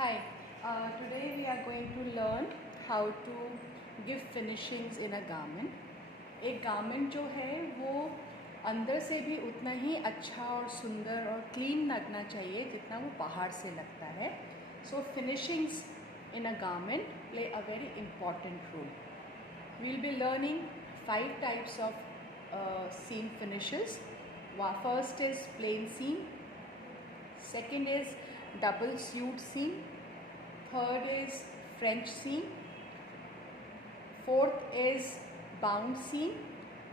Hi, today we are going to learn how to give finishings in a garment. एक garment जो है वो अंदर से भी उतना ही अच्छा और सुंदर और क्लीन लगना चाहिए जितना वो बाहर से लगता है. So finishings in a garment play a very important role. We'll be learning 5 types of seam finishes. First is plain seam. Second is double sewed seam. Third is French seam. Fourth is bound seam.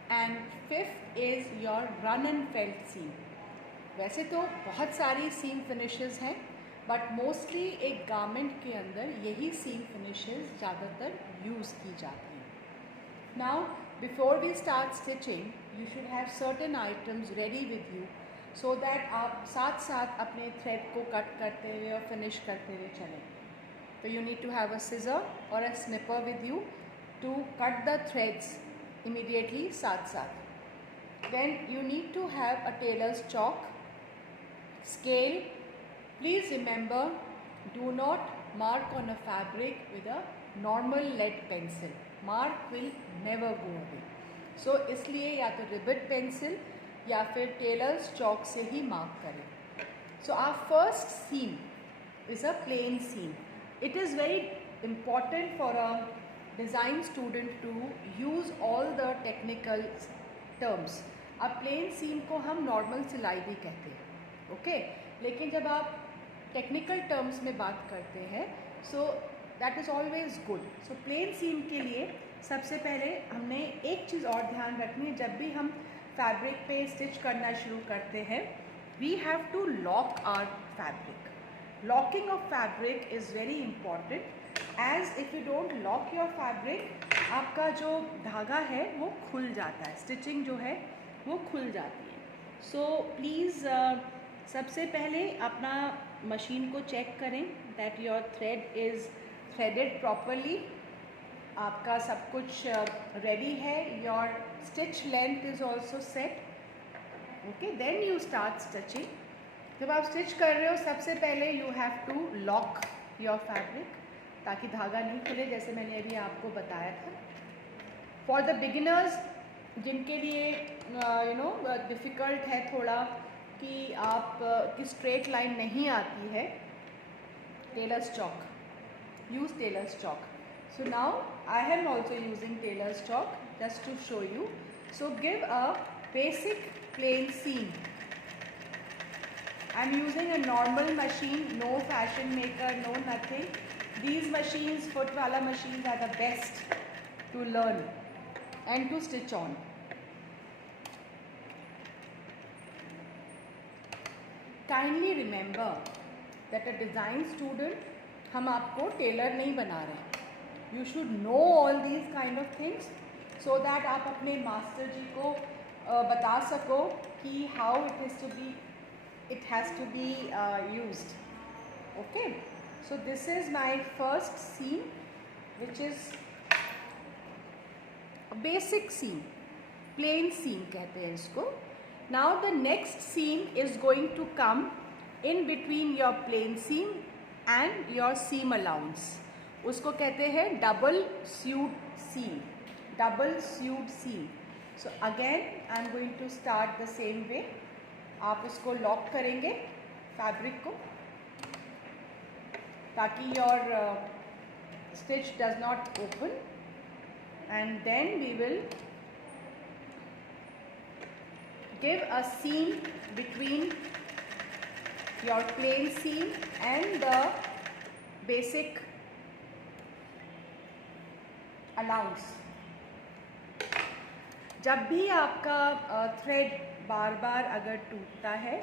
And fifth is your run and felt seam. वैसे तो बहुत सारी सीम finishes हैं, but mostly एक garment के अंदर यही सीम finishes ज़्यादातर यूज़ की जाती हैं. Now before we start stitching you should have certain items ready with you so that आप साथ साथ अपने थ्रेड को कट करते हुए और फिनिश करते हुए चलें. तो you need to have a scissor और a snipper with you to cut the threads immediately साथ साथ. Then you need to have a tailor's chalk, scale. Please remember, do not mark on a fabric with a normal lead pencil. Mark will never go away. So इसलिए या तो ribbon pencil या फिर tailor's chalk से ही mark करें. So our first seam is a plain seam. It is very important for a design student to use all the technical terms. अब plane सीम को हम नॉर्मल सिलाई भी कहते हैं, ओके. लेकिन जब आप टेक्निकल टर्म्स में बात करते हैं so that is always good. So plain seam के लिए सबसे पहले हमने एक चीज़ और ध्यान रखनी है. जब भी हम फैब्रिक पे स्टिच करना शुरू करते हैं we have to lock our fabric. Locking of fabric is very important. As if you don't lock your fabric आपका जो धागा है वो खुल जाता है, स्टिचिंग जो है वो खुल जाती है. सो प्लीज़ सबसे पहले अपना मशीन को चेक करें that your thread is threaded properly. आपका सब कुछ रेडी है. Your stitch length is also set, okay. Then you start stitching. जब आप स्टिच कर रहे हो सबसे पहले you have to lock your fabric ताकि धागा नहीं खुले, जैसे मैंने अभी आपको बताया था. फॉर द बिगिनर्स जिनके लिए डिफ़िकल्ट है थोड़ा कि आप की स्ट्रेट लाइन नहीं आती है, tailor's chalk, use tailor's chalk. So now I am also using tailor's chalk just to show you. So give a basic plain seam. I am using a normal machine, no fashion maker, no nothing. These machines, foot wala machines, are the best to learn and to stitch on. Kindly remember that a design student, हम आपको Taylor नहीं बना रहे हैं. You should know all these kind of things so that आप अपने master जी को बता सको कि how it has to be used. Okay. So this is my first seam, which is a basic seam, plain seam कहते हैं इसको. Now the next seam is going to come in between your plain seam and your seam allowance. उसको कहते हैं double sewed seam. Double sewed seam. So again I am going to start the same way. आप इसको lock करेंगे fabric को ताकि your stitch does not open, and then we will give a seam between your plain seam and the basic allowance. जब भी आपका thread बार बार अगर टूटता है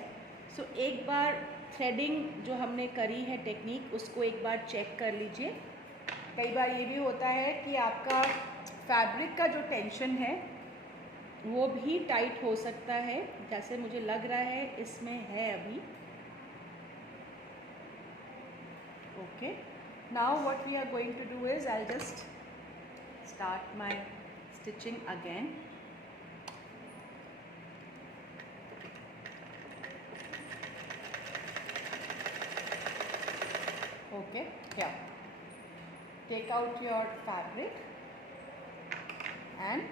सो एक बार थ्रेडिंग जो हमने करी है टेक्निक उसको एक बार चेक कर लीजिए. कई बार ये भी होता है कि आपका फैब्रिक का जो टेंशन है वो भी टाइट हो सकता है, जैसे मुझे लग रहा है इसमें है अभी. Okay. Now what we are going to do is I just start my stitching again. Okay, here. Take out your fabric and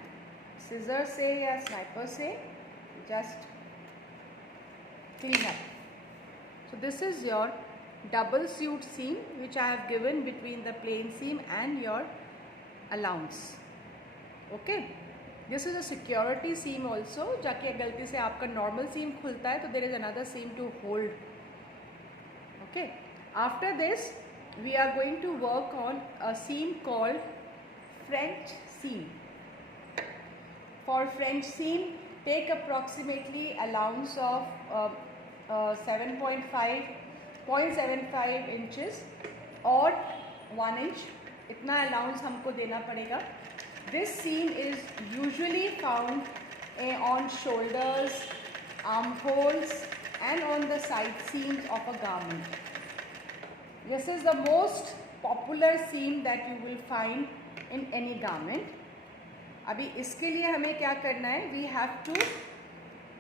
scissor से या sniper से just clean up. So this is your double suit seam which I have given between the plain seam and your allowance. Okay. This is a security seam also. जाके गलती से आपका normal seam खुलता है तो there is another seam to hold. Okay. After this, we are going to work on a seam called French seam. For French seam, take approximately allowance of 0.75 inches or 1 inch. इतना allowance हमको देना पड़ेगा. This seam is usually found on shoulders, armholes and on the side seams of a garment. This is the most popular seam that you will find in any garment. अभी इसके लिए हमें क्या करना है? We have to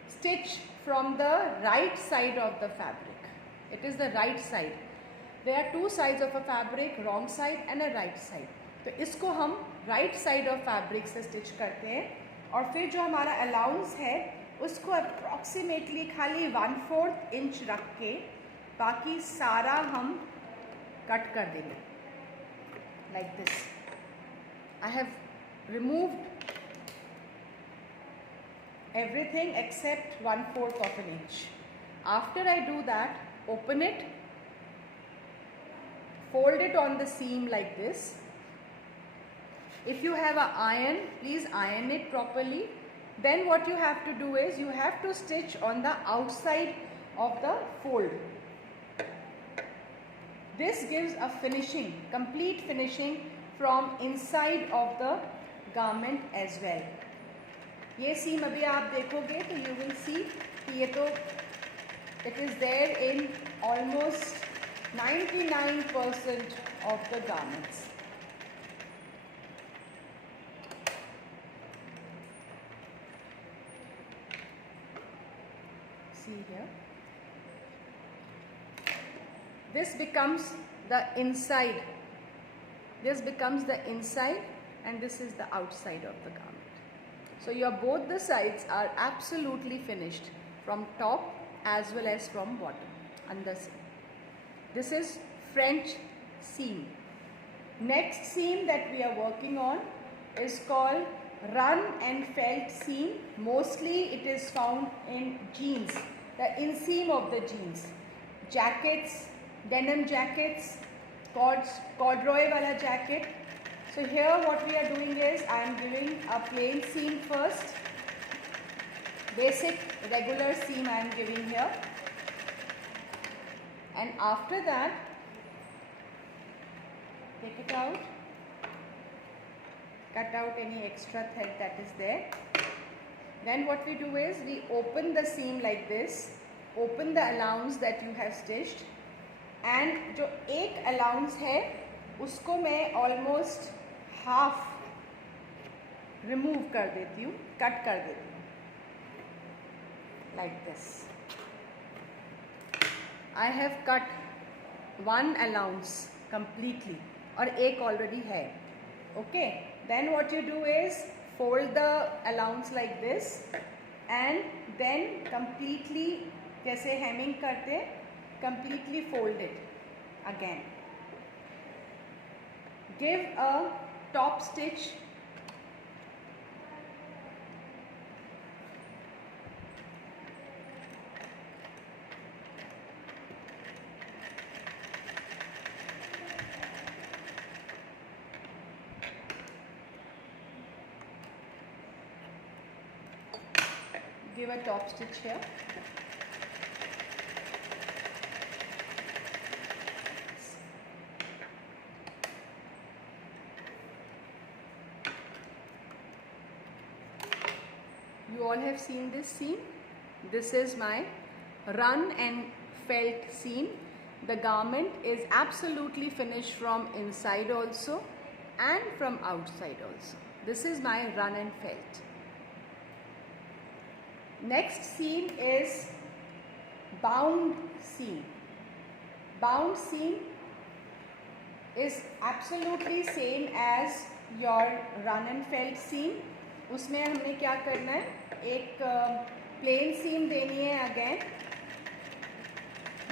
stitch from the right side of the fabric. It is the right side. There are two sides of a fabric, wrong side and a right side. तो इसको हम right side of fabric से stitch करते हैं और फिर जो हमारा allowance है उसको approximately खाली 1/4 इंच रख के बाकी सारा हम कट कर देंगे like this. I have removed everything except 1/4 of an inch. After I do that, open it, fold it on the seam like this. If you have an iron, please iron it properly. Then what you have to do is you have to stitch on the outside of the fold. This gives a finishing, complete finishing from inside of the garment as well. ये seam अभी आप देखोगे तो you will see कि ये तो it is there in almost 99% of the garments. See here. This becomes the inside. This becomes the inside and this is the outside of the garment. So your both the sides are absolutely finished from top as well as from bottom. Under seam. This is French seam. Next seam that we are working on is called run and felt seam. Mostly it is found in jeans, the inseam of the jeans, jackets, denim jackets, corduroy wala jacket. So here what we are doing is I am giving a plain seam first. Basic regular seam I am giving here. And after that, take it out, cut out any extra thread that is there. Then what we do is we open the seam like this, open the allowance that you have stitched. And जो एक allowance है उसको मैं almost half remove कर देती हूँ, cut कर देती हूँ like this. I have cut one allowance completely और एक already है. Okay. Then what you do is fold the allowance like this and then completely जैसे hemming करते completely fold it again. Give a top stitch give a top stitch here. You all have seen this seam. This is my run and felt seam. The garment is absolutely finished from inside also and from outside also. This is my run and felt. Next seam is bound seam. Bound seam is absolutely same as your run and felt seam. उसमें हमने क्या करना है, एक plain seam देनी है again,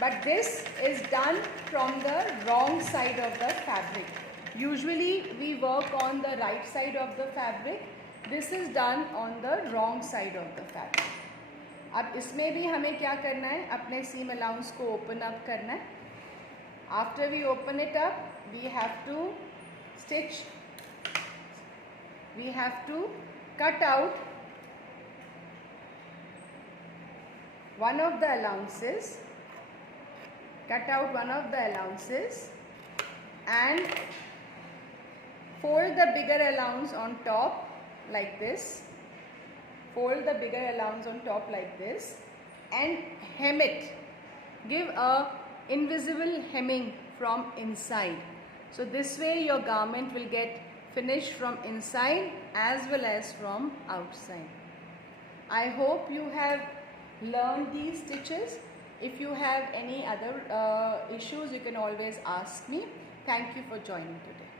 but this is done from the wrong side of the fabric. Usually we work on the right side of the fabric. This is done on the wrong side of the fabric. अब इसमें भी हमें क्या करना है, अपने सीम allowance को open up करना है. After we open it up, we have to stitch, we have to cut out one of the allowances, and fold the bigger allowance on top like this. Fold the bigger allowance on top like this and hem it. Give a invisible hemming from inside. So this way your garment will get finished from inside as well as from outside. I hope you have learned these stitches. If you have any other issues, you can always ask me. Thank you for joining today.